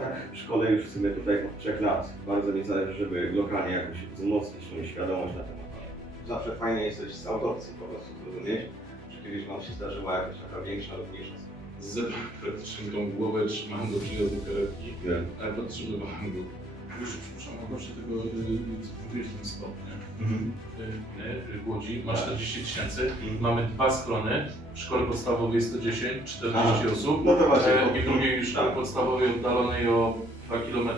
Tak, w szkole już w sumie tutaj od trzech lat. Bardzo mi zależy, żeby lokalnie jakoś wzmocnić tą świadomość na temat. Zawsze fajnie jest coś z autopsji po prostu zrozumieć, że kiedyś Wam się zdarzyła jakaś taka większa lub mniejsza Zebrałem praktycznie tą głowę, trzymałem go przyjazdu karetki, Wiem. ale podtrzymywałem go. Już, przepraszam, odnośnie tego, y, co mówiłeś, ten spot, nie? Mhm. Y, y, w Łodzi ma Tak. 40 tysięcy, Mhm. mamy dwa skrony, w szkole podstawowej 110, 40 Aha. osób, No to właśnie. e, i drugiej już tam podstawowej oddalonej o 2 km.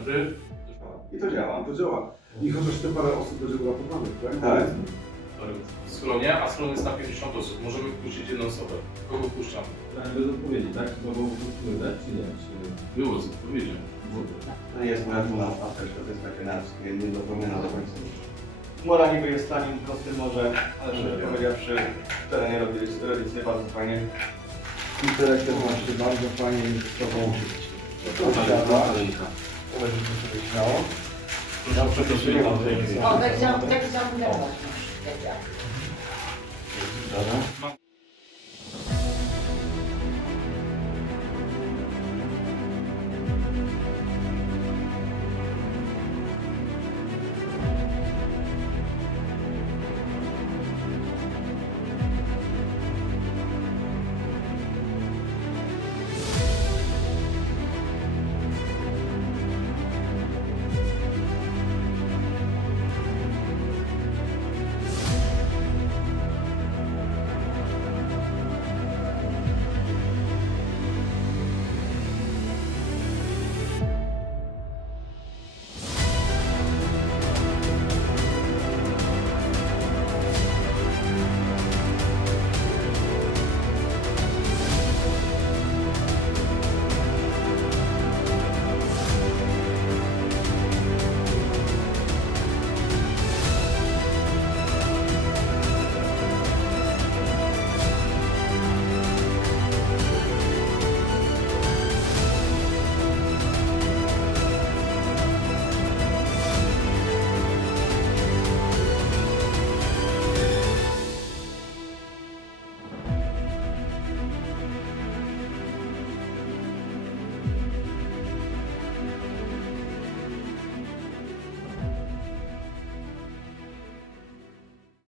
I to działa. To działa. I chociaż te parę osób będzie uratowanych, tak? Tak. W schronie, a schron jest na 50 osób. Możemy wpuścić jedną osobę. Kogo wpuszczamy? Bez odpowiedzi, tak? Trzeba było wydać, czy nie? Czy... Było z odpowiedzią. To nie jest moja dwuna apteczka, to jest takie narskie, niedopomniane do końca. Mora niby jest tanim, prostym może, ale szczerze powiedziawszy, w terenie robić, robić nie bardzo fajnie. I telektor ma się bardzo fajnie z tobą To będzie to sobie śmiało. Ja przepraszam, O, tak chciałam, tak chciałam 再见。好，